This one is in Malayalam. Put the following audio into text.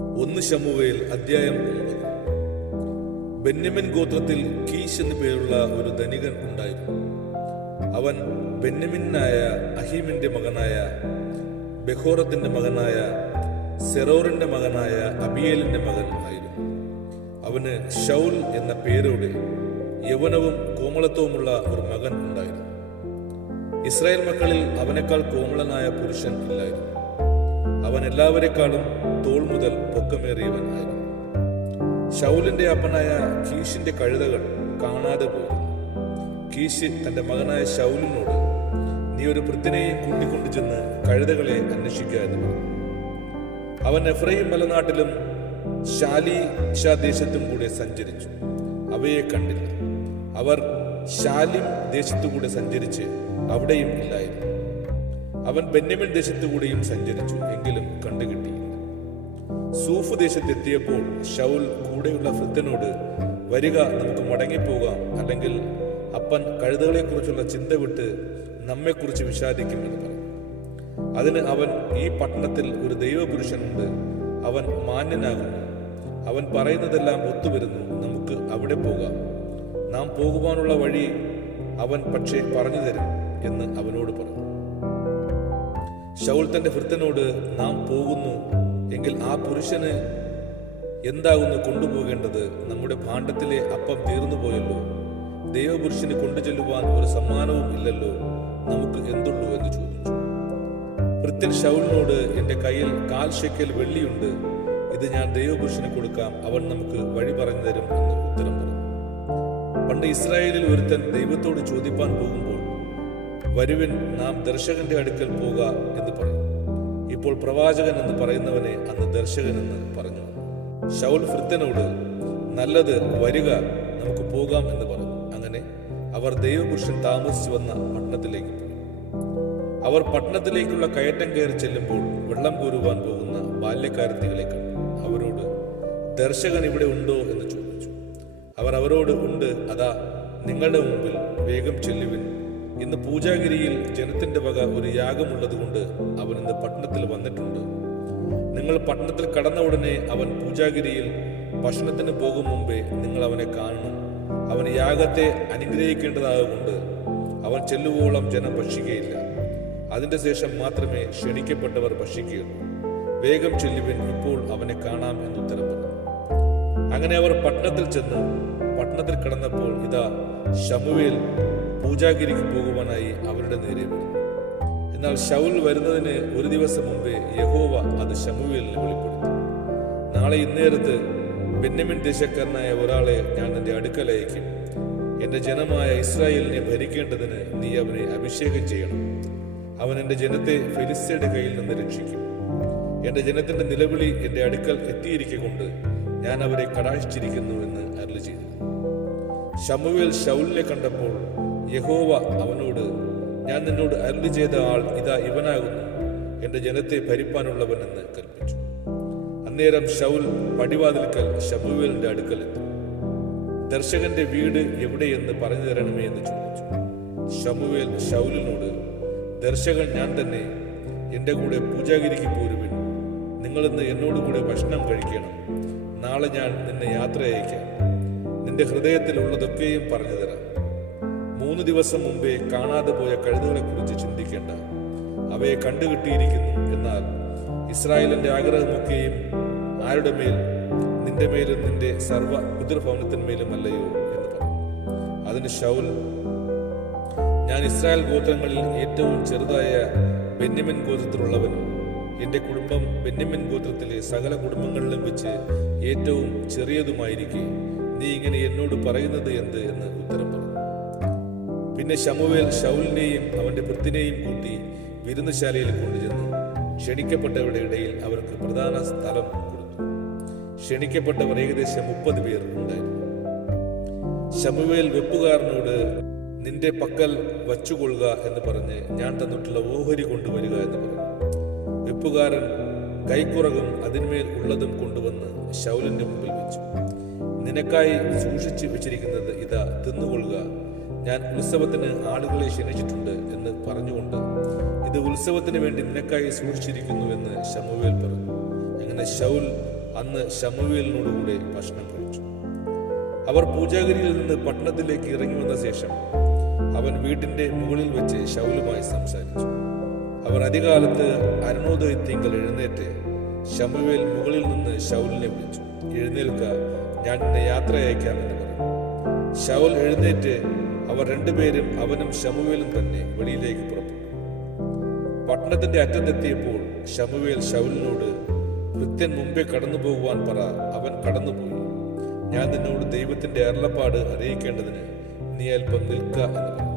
1 ശമൂവേൽ അധ്യായം 9. ബെന്യാമിൻ ഗോത്രത്തിൽ കീശ് എന്നു പേരുള്ള ഒരു ധനികൻ ഉണ്ടായിരുന്നു. അവൻ ബെന്യാമിനായ അഹീമിന്റെ മകനായ ബെഖോറത്തിന്റെ മകനായ സെറോറിന്റെ മകനായ അബിയേലിന്റെ മകൻ ആയിരുന്നു. അവന് ശൗൽ എന്ന പേരോടെ യൗവനവും കോമളത്വവുമുള്ള ഒരു മകൻ ഉണ്ടായിരുന്നു. ഇസ്രായേൽ മക്കളിൽ അവനേക്കാൾ കോമളനായ പുരുഷൻ ഇല്ലായിരുന്നു. അവൻ എല്ലാവരെക്കാളും തോൾ മുതൽ പൊക്കമേറിയവൻ ആയിരുന്നു. ശൗലിന്റെ അപ്പനായ കീശിന്റെ കഴുതകൾ കാണാതെ പോയി. കീശ് തന്റെ മകനായ ശൗലിനോട്, നീ ഒരു ഭൃത്യനെയും കൂട്ടിക്കൊണ്ടു ചെന്ന് കഴുതകളെ അന്വേഷിക്കുക എന്ന് പറഞ്ഞു. അവൻ എഫ്രൈം മലനാട്ടിലും ശാലീഷ ദേശത്തും കൂടെ സഞ്ചരിച്ചു, അവയെ കണ്ടില്ല. അവർ ശാലിം ദേശത്തുകൂടെ സഞ്ചരിച്ച് അവിടെയും ഇല്ലായിരുന്നു. അവൻ ബെന്യാമിൻ ദേശത്തുകൂടെയും സഞ്ചരിച്ചു, എങ്കിലും കണ്ടുകിട്ടിയില്ല. സൂഫ് ദേശത്തെത്തിയപ്പോൾ ശൗൽ കൂടെയുള്ള ഭൃത്യനോട്, വരിക, നമുക്ക് മടങ്ങിപ്പോകാം, അല്ലെങ്കിൽ അപ്പൻ കഴുതകളെക്കുറിച്ചുള്ള ചിന്ത വിട്ട് നമ്മെക്കുറിച്ച് വിഷാദിക്കുമെന്ന് പറഞ്ഞു. അതിന് അവൻ, ഈ പട്ടണത്തിൽ ഒരു ദൈവപുരുഷനുണ്ട്, അവൻ മാന്യനാകുന്നു, അവൻ പറയുന്നതെല്ലാം ഒത്തുവരുന്നു, നമുക്ക് അവിടെ പോകാം, നാം പോകുവാനുള്ള വഴി അവൻ പക്ഷേ പറഞ്ഞു തരും എന്ന് അവനോട് പറഞ്ഞു. ശൗൽ തന്റെ ഭൃത്യനോട്, നാം പോകുന്നു എങ്കിൽ ആ പുരുഷന് എന്താകുന്നു കൊണ്ടുപോകേണ്ടത്? നമ്മുടെ ഭാണ്ഡത്തിലെ അപ്പം തീർന്നു പോയല്ലോ, ദൈവപുരുഷന് കൊണ്ടുചെല്ലുവാൻ ഒരു സമ്മാനവും ഇല്ലല്ലോ, നമുക്ക് എന്തുള്ളൂ എന്ന് ചോദിച്ചു. ഭൃത്യൻ ശൗലിനോട്, എന്റെ കയ്യിൽ 4 ശേക്കെൽ വെള്ളിയുണ്ട്, ഇത് ഞാൻ ദൈവപുരുഷന് കൊടുക്കാം, അവൻ നമുക്ക് വഴി പറഞ്ഞു തരും എന്ന് ഉത്തരം പറഞ്ഞു. പണ്ട് ഇസ്രായേലിൽ ഒരുത്തൻ ദൈവത്തോട് ചോദിപ്പാൻ പോകുമ്പോൾ, വരുവിൻ, നാം ദർശകന്റെ അടുക്കൽ പോക എന്ന് പറയും. ഇപ്പോൾ പ്രവാചകൻ എന്ന് പറയുന്നവനെ അന്ന് ദർശകൻ എന്ന് പറഞ്ഞു. ശൗൽ ഭൃത്യനോട്, നല്ലത്, വരിക, നമുക്ക് പോകാം എന്ന് പറഞ്ഞു. അങ്ങനെ അവർ ദൈവപുരുഷൻ താമസിച്ചു വന്ന പട്ടണത്തിലേക്ക് പോയി. അവർ പട്ടണത്തിലേക്കുള്ള കയറ്റം കയറി ചെല്ലുമ്പോൾ വെള്ളം കോരുവാൻ പോകുന്ന ബാല്യക്കാരത്തികളെ കണ്ടു. അവരോട്, ദർശകൻ ഇവിടെ ഉണ്ടോ എന്ന് ചോദിച്ചു. അവർ അവരോട്, ഉണ്ട്, അതാ നിങ്ങളുടെ മുമ്പിൽ, വേഗം ചെല്ലുവിൻ, ഇന്ന് പൂജാഗിരിയിൽ ജനത്തിന്റെ വക ഒരു യാഗമുള്ളത് കൊണ്ട് അവൻ ഇന്ന് പട്ടണത്തിൽ വന്നിട്ടുണ്ട്. നിങ്ങൾ പട്ടണത്തിൽ കടന്ന ഉടനെ അവൻ പൂജാഗിരിയിൽ ഭക്ഷണത്തിന് പോകും മുമ്പേ നിങ്ങൾ അവനെ കാണണം. അവൻ യാഗത്തെ അനുഗ്രഹിക്കേണ്ടതാകൊണ്ട് അവൻ ചെല്ലുവോളം ജനം ഭക്ഷിക്കുകയില്ല. അതിന്റെ ശേഷം മാത്രമേ ക്ഷണിക്കപ്പെട്ടവർ ഭക്ഷിക്കുകയുള്ളൂ. വേഗം ചെല്ലുവിൻ, ഇപ്പോൾ അവനെ കാണാം എന്ന് ഉത്തരം പറഞ്ഞു. അങ്ങനെ അവർ പട്ടണത്തിൽ ചെന്ന് പട്ടണത്തിൽ കടന്നപ്പോൾ ഇതാ ശമൂവേൽ പൂജാഗിരിക്ക് പോകുവാനായി അവരുടെ നേരെ വരും. എന്നാൽ ശൗൽ വരുന്നതിന് ഒരു ദിവസം മുമ്പേ യഹോവ അത് ശമൂവേലിന് വെളിപ്പെടുത്തി. നാളെ ഇന്നേരത്ത് ബെന്യാമിൻ ദേശക്കാരനായ ഒരാളെ ഞാൻ നിന്റെ അടുക്കൽ അയക്കും. എന്റെ ജനമായ ഇസ്രായേലിനെ ഭരിക്കേണ്ടതിന് നീ അവനെ അഭിഷേകം ചെയ്യണം. അവൻ എന്റെ ജനത്തെ ഫെലിസ്ത്യരുടെ കയ്യിൽ നിന്ന് രക്ഷിക്കും. എന്റെ ജനത്തിന്റെ നിലവിളി എന്റെ അടുക്കൽ എത്തിയിരിക്കൊണ്ട് ഞാൻ അവരെ കടാക്ഷിച്ചിരിക്കുന്നു എന്ന് അരുളി ചെയ്തു. ശമൂവേൽ ശൗലിനെ കണ്ടപ്പോൾ യഹോവ അവനോട്, ഞാൻ നിന്നോട് അരുളി ചെയ്ത ആൾ ഇതാ ഇവനാകുന്നു, എന്റെ ജനത്തെ ഭരിപ്പാനുള്ളവൻ എന്ന് കൽപ്പിച്ചു. അന്നേരം ശൗൽ പടിവാതിൽക്കൽ ശമൂവേലിന്റെ അടുക്കലെത്തി. ദർശകന്റെ വീട് എവിടെയെന്ന് പറഞ്ഞു തരണമേ എന്ന് ചോദിച്ചു. ശമൂവേൽ ശൗലിനോട്, ദർശകൻ ഞാൻ തന്നെ, എന്റെ കൂടെ പൂജാഗിരിക്ക് പോരുവിൻ, നിങ്ങളിന്ന് എന്നോടുകൂടെ ഭക്ഷണം കഴിക്കണം. നാളെ ഞാൻ നിന്നെ യാത്ര അയക്കാം, നിന്റെ ഹൃദയത്തിലുള്ളതൊക്കെയും പറഞ്ഞു തരാം. 3 ദിവസം മുമ്പേ കാണാതെ പോയ കഴുതകളെ കുറിച്ച് ചിന്തിക്കേണ്ട, അവയെ കണ്ടുകിട്ടിയിരിക്കുന്നു. എന്നാൽ ഇസ്രായേലിന്റെ ആഗ്രഹമൊക്കെയും ആരുടെ മേൽ? നിന്റെ മേലും നിന്റെ സർവ്വ പിതൃഭവനത്തിന്മേലും അല്ലയോ എന്ന് പറഞ്ഞു. അതിന് ശൗൽ, ഞാൻ ഇസ്രായേൽ ഗോത്രങ്ങളിൽ ഏറ്റവും ചെറുതായ ബെന്യാമിൻ ഗോത്രത്തിലുള്ളവനും എന്റെ കുടുംബം ബെന്യാമിൻ ഗോത്രത്തിലെ സകല കുടുംബങ്ങളിലും വെച്ച് ഏറ്റവും ചെറിയതുമായിരിക്കെ നീ ഇങ്ങനെ എന്നോട് പറയുന്നത് എന്ത് എന്ന് ഉത്തരം പറഞ്ഞു. പിന്നെ ശമൂവേൽ ശൗലിനെയും അവന്റെ ഭൃത്യനെയും കൂട്ടി വിരുന്നുശാലയിൽ കൊണ്ടുചെന്നു ക്ഷണിക്കപ്പെട്ടവരുടെ ഇടയിൽ അവർക്ക് പ്രധാന സ്ഥലം കൊടുത്തു. ക്ഷണിക്കപ്പെട്ടവർ ഏകദേശം 30 പേർ ഉണ്ടായിരുന്നു. ശമൂവേൽ വെപ്പുകാരനോട്, നിന്റെ പക്കൽ വച്ചുകൊള്ളുക എന്ന് പറഞ്ഞ് ഞാൻ തന്നിട്ടുള്ള ഓഹരി കൊണ്ടുവരിക എന്ന് പറഞ്ഞു. വെപ്പുകാരൻ കൈക്കുറകും അതിന്മേൽ ഉള്ളതും കൊണ്ടുവന്ന് ശൗലിന്റെ മുമ്പിൽ വെച്ചു. നിനക്കായി സൂക്ഷിച്ചു വെച്ചിരിക്കുന്നത് ഇതാ, തിന്നുകൊള്ളുക, ഞാൻ ഉത്സവത്തിന് ആളുകളെ ക്ഷണിച്ചിട്ടുണ്ട് എന്ന് പറഞ്ഞുകൊണ്ട്, ഇത് ഉത്സവത്തിന് വേണ്ടി നിനക്കായി സൂക്ഷിച്ചിരിക്കുന്നു എന്ന് ശമൂവേൽ പറഞ്ഞു. അങ്ങനെ ശൗൽ അന്ന് ശമൂവേലിനോടുകൂടെ ഭക്ഷണം കഴിച്ചു. അവർ പൂജാഗിരിയിൽ നിന്ന് പട്ടണത്തിലേക്ക് ഇറങ്ങി വന്ന ശേഷം അവൻ വീട്ടിന്റെ മുകളിൽ വെച്ച് ശൗലുമായി സംസാരിച്ചു. അവർ അധികാലത്ത് അരുണോദയത്തിങ്കൽ എഴുന്നേറ്റ് ശമൂവേൽ മുകളിൽ നിന്ന് ശൗലിനെ വിളിച്ചു. എഴുന്നേൽക്ക, ഞാൻ നിന്നെ യാത്ര അയക്കാമെന്ന് പറഞ്ഞു. ശൗൽ എഴുന്നേറ്റ് അവർ രണ്ടുപേരും, അവനും ശമൂവേലും തന്നെ വെളിയിലേക്ക് പുറപ്പെട്ടു. പട്ടണത്തിന്റെ അറ്റത്തെത്തിയപ്പോൾ ശമൂവേൽ ശൗലിനോട്, ഭൃത്യൻ മുമ്പേ കടന്നു പോകുവാൻ പറ. അവൻ കടന്നുപോയി. ഞാൻ നിന്നോട് ദൈവത്തിന്റെ അരുളപ്പാട് അറിയിക്കേണ്ടതിന് നീ അല്പം നിൽക്ക എന്ന് പറഞ്ഞു.